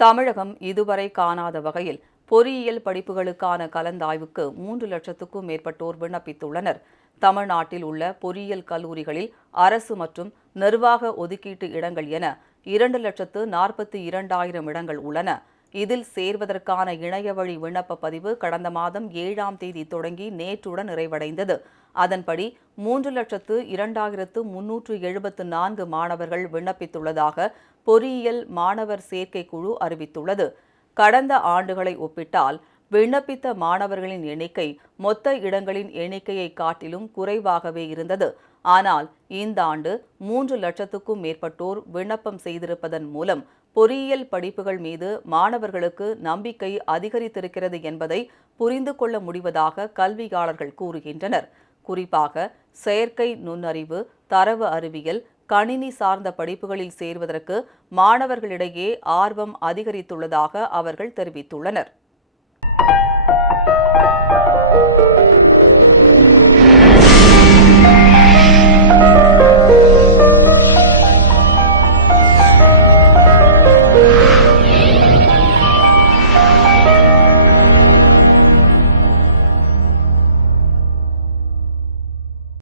தமிழகம் இதுவரை காணாத வகையில் பொறியியல் படிப்புகளுக்கான கலந்தாய்வுக்கு மூன்று லட்சத்துக்கும் மேற்பட்டோர் விண்ணப்பித்துள்ளனர். தமிழ்நாட்டில் உள்ள பொறியியல் கல்லூரிகளில் அரசு மற்றும் நிர்வாக ஒதுக்கீட்டு இடங்கள் என இரண்டு லட்சத்து நாற்பத்தி இரண்டாயிரம் இடங்கள் உள்ளன. இதில் சேர்வதற்கான இணையவழி விண்ணப்ப பதிவு கடந்த மாதம் ஏழாம் தேதி தொடங்கி நேற்றுடன் நிறைவடைந்தது. அதன்படி மூன்று லட்சத்து இரண்டாயிரத்து முன்னூற்று எழுபத்து நான்கு மாணவர்கள் விண்ணப்பித்துள்ளதாக பொறியியல் மாணவர் சேர்க்கை குழு அறிவித்துள்ளது. கடந்த ஆண்டுகளை ஒப்பிட்டால் விண்ணப்பித்த மாணவர்களின் எண்ணிக்கை மொத்த இடங்களின் எண்ணிக்கையை காட்டிலும் குறைவாகவே இருந்தது. ஆனால் இந்த ஆண்டு மூன்று லட்சத்துக்கும் மேற்பட்டோர் விண்ணப்பம் செய்திருப்பதன் மூலம் பொறியியல் படிப்புகள் மீது மாணவர்களுக்கு நம்பிக்கை அதிகரித்திருக்கிறது என்பதை புரிந்து கொள்ள முடிவதாக கல்வியாளர்கள் கூறுகின்றனர். குறிப்பாக செயற்கை நுண்ணறிவு தரவு அறிவியல் கணினி சார்ந்த படிப்புகளில் சேர்வதற்கு மாணவர்களிடையே ஆர்வம் அதிகரித்துள்ளதாக அவர்கள் தெரிவித்துள்ளனர்.